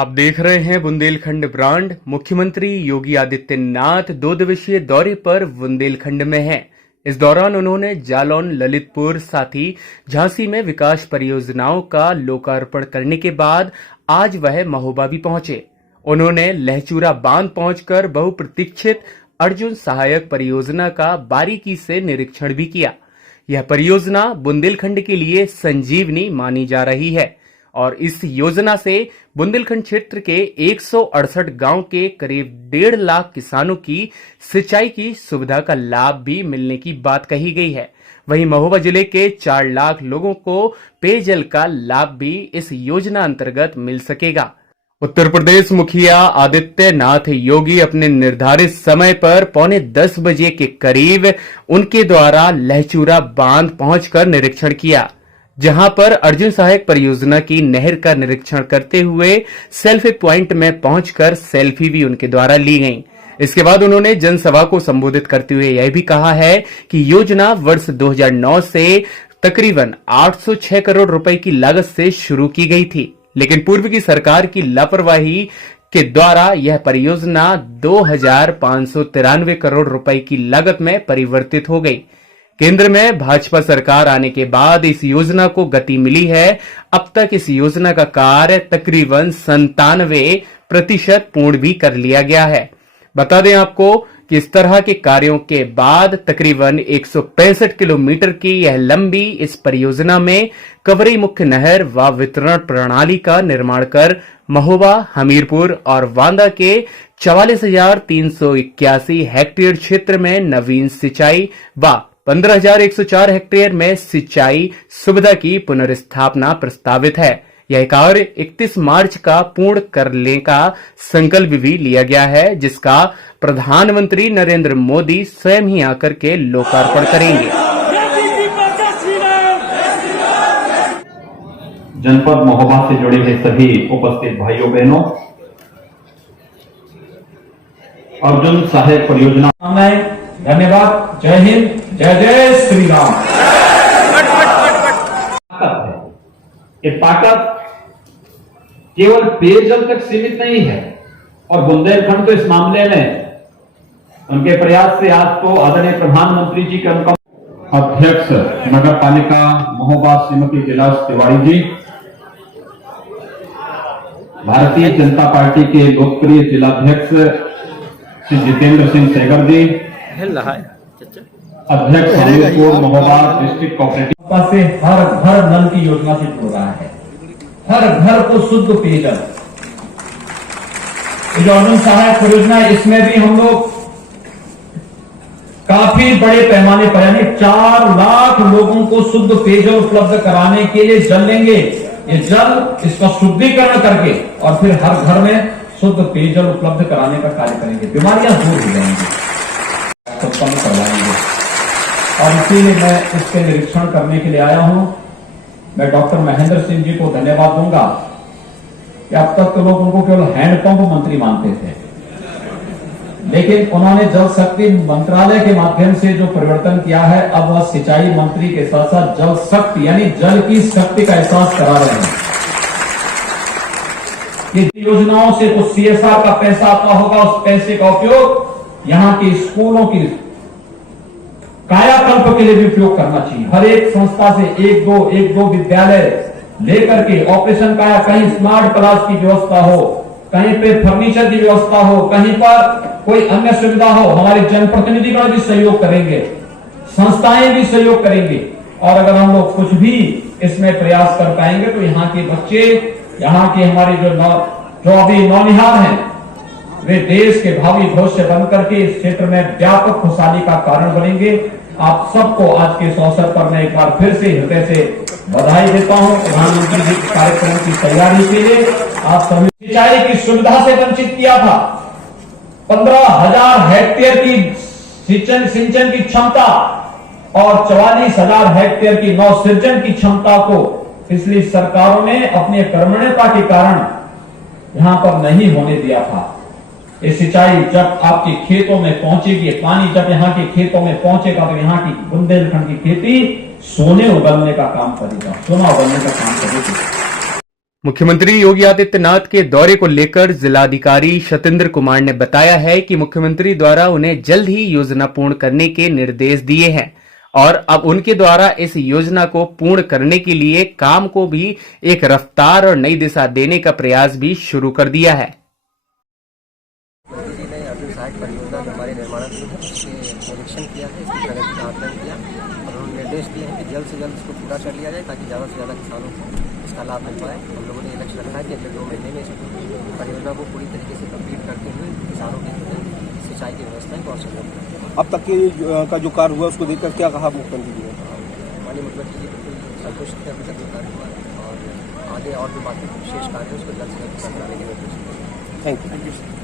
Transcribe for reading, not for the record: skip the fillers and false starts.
आप देख रहे हैं बुंदेलखंड ब्रांड। मुख्यमंत्री योगी आदित्यनाथ 2 दिवसीय दौरे पर बुंदेलखंड में हैं। इस दौरान उन्होंने जालौन, ललितपुर, साथ ही झांसी में विकास परियोजनाओं का लोकार्पण करने के बाद आज वह महोबा भी पहुंचे। उन्होंने लहचूरा बांध पहुंचकर बहुप्रतीक्षित अर्जुन सहायक परियोजना का बारीकी से निरीक्षण भी किया। यह परियोजना बुंदेलखंड के लिए संजीवनी मानी जा रही है और इस योजना से बुंदेलखंड क्षेत्र के 168 गांव के करीब 1.5 लाख किसानों की सिंचाई की सुविधा का लाभ भी मिलने की बात कही गई है। वहीं महोबा जिले के 4 लाख लोगों को पेयजल का लाभ भी इस योजना अंतर्गत मिल सकेगा। उत्तर प्रदेश मुखिया आदित्यनाथ योगी अपने निर्धारित समय पर 9:45 बजे के करीब उनके द्वारा लहचूरा बांध पहुंचकर निरीक्षण किया, जहां पर अर्जुन सहायक परियोजना की नहर का निरीक्षण करते हुए सेल्फी पॉइंट में पहुंचकर सेल्फी भी उनके द्वारा ली गई। इसके बाद उन्होंने जनसभा को संबोधित करते हुए यह भी कहा है कि योजना वर्ष 2009 से तकरीबन 806 करोड़ रुपए की लागत से शुरू की गई थी, लेकिन पूर्व की सरकार की लापरवाही के द्वारा यह परियोजना 2593 करोड़ रुपए की लागत में परिवर्तित हो गई। केंद्र में भाजपा सरकार आने के बाद इस योजना को गति मिली है। अब तक इस योजना का कार्य तकरीबन 97% पूर्ण भी कर लिया गया है। बता दें आपको कि इस तरह के कार्यों के बाद तकरीबन 165 किलोमीटर की यह लंबी इस परियोजना में कवरी मुख्य नहर व वितरण प्रणाली का निर्माण कर महोबा, हमीरपुर और वांदा के 44,381 हेक्टेयर क्षेत्र में नवीन सिंचाई व 15,104 हेक्टेयर में सिंचाई सुविधा की पुनर्स्थापना प्रस्तावित है। यह कार्य 31 मार्च का पूर्ण करने का संकल्प भी लिया गया है, जिसका प्रधानमंत्री नरेंद्र मोदी स्वयं ही आकर के लोकार्पण करेंगे। जनपद महोबा से जुड़े हुए सभी उपस्थित भाइयों बहनों, अर्जुन सहायक परियोजना में धन्यवाद। जय हिंद, जय जय श्री राम। ये ताकत केवल पेयजल तक सीमित नहीं है और बुंदेलखंड तो इस मामले में उनके प्रयास से आज तो आदरणीय प्रधानमंत्री जी के अध्यक्ष नगर पालिका महोबा श्रीमती कैलाश तिवारी जी, भारतीय जनता पार्टी के लोकप्रिय जिलाध्यक्ष श्री जितेंद्र सिंह सेगर जी, अध्यक्ष हमीरपुर महोबा डिस्ट्रिक्ट कोऑपरेटिव से हर घर नल की योजना से जुड़ रहा है, हर घर को शुद्ध पेयजल। जो अर्जुन सहायक परियोजना है, इसमें भी हम लोग काफी बड़े पैमाने पर यानी 4 लाख लोगों को शुद्ध पेयजल उपलब्ध कराने के लिए जल लेंगे। ये जल इसका शुद्धिकरण करके और फिर हर घर में शुद्ध पेयजल उपलब्ध कराने का कार्य करेंगे। बीमारियां दूर हो जाएंगी, उत्पन्न करवाएंगे और इसीलिए मैं इसके निरीक्षण करने के लिए आया हूं। मैं डॉक्टर महेंद्र सिंह जी को धन्यवाद दूंगा कि अब तक तो लोग उनको केवल हैंडपंप मंत्री मानते थे, लेकिन उन्होंने जल शक्ति मंत्रालय के माध्यम से जो परिवर्तन किया है, अब वह सिंचाई मंत्री के साथ साथ जल शक्ति यानी जल की शक्ति का एहसास करा रहे हैं। ये योजनाओं से कुछ CSR का पैसा आता होगा, उस पैसे का उपयोग यहां के स्कूलों की कायाकल्प के लिए भी उपयोग करना चाहिए। हर एक संस्था से एक दो विद्यालय लेकर के ऑपरेशन काया, कहीं स्मार्ट क्लास की व्यवस्था हो, कहीं पे फर्नीचर की व्यवस्था हो, कहीं पर कोई अन्य सुविधा हो, हमारे जनप्रतिनिधिगण भी सहयोग करेंगे, संस्थाएं भी सहयोग करेंगे और अगर हम लोग कुछ भी इसमें प्रयास कर पाएंगे तो यहाँ के बच्चे, यहाँ के हमारे जो अभी नौनिहाल हैं, वे देश के भावी भविष्य बनकर के इस क्षेत्र में व्यापक खुशहाली का कारण बनेंगे। आप सबको आज के इस अवसर पर मैं एक बार फिर से हृदय से बधाई देता हूं। प्रधानमंत्री जी के कार्यक्रम की तैयारी के लिए आप सभी सिंचाई की सुविधा से वंचित किया था। 15,000 हेक्टेयर की सिंचन की क्षमता और 44,000 हेक्टेयर की नवसृजन की क्षमता को पिछली सरकारों ने अपनी कर्मण्यता के कारण यहां पर नहीं होने दिया था। ये सिंचाई जब आपके खेतों में पहुंचेगी, पानी जब यहाँ के खेतों में पहुंचेगा तो यहाँ की बुंदेलखंड की खेती सोने उगलने का काम करेगा, सोना उगलने का काम करेगी। मुख्यमंत्री योगी आदित्यनाथ के दौरे को लेकर जिलाधिकारी सतेंद्र कुमार ने बताया है कि मुख्यमंत्री द्वारा उन्हें जल्द ही योजना पूर्ण करने के निर्देश दिए हैं और अब उनके द्वारा इस योजना को पूर्ण करने के लिए काम को भी एक रफ्तार और नई दिशा देने का प्रयास भी शुरू कर दिया है। मंत्री जी ने अभी सहायक परियोजना जो हमारे निर्माणाधीन है उसके निरीक्षण किया है, इसकी प्रगति का आकलन किया और उन्होंने निर्देश दिए हैं कि जल्द से जल्द इसको पूरा कर लिया जाए ताकि ज़्यादा से ज़्यादा किसानों को इसका लाभ मिल पाए। हम लोगों ने लक्ष्य रखा है कि अगले 2 महीने में इस परियोजना को पूरी तरीके से कंप्लीट करते हुए किसानों के सिंचाई की व्यवस्था को और सुगम करें। अब तक के का जो कार्य हुआ उसको देखकर क्या कहा मुख्यमंत्री जी ने? माननीय मुख्यमंत्री जी बिल्कुल संतुष्ट थे अभी तक जो कार्य हुआ और आगे और जो बाकी शेष कार्य है उसको जल्द से जल्द कराने के निर्देश दिए। Thank you.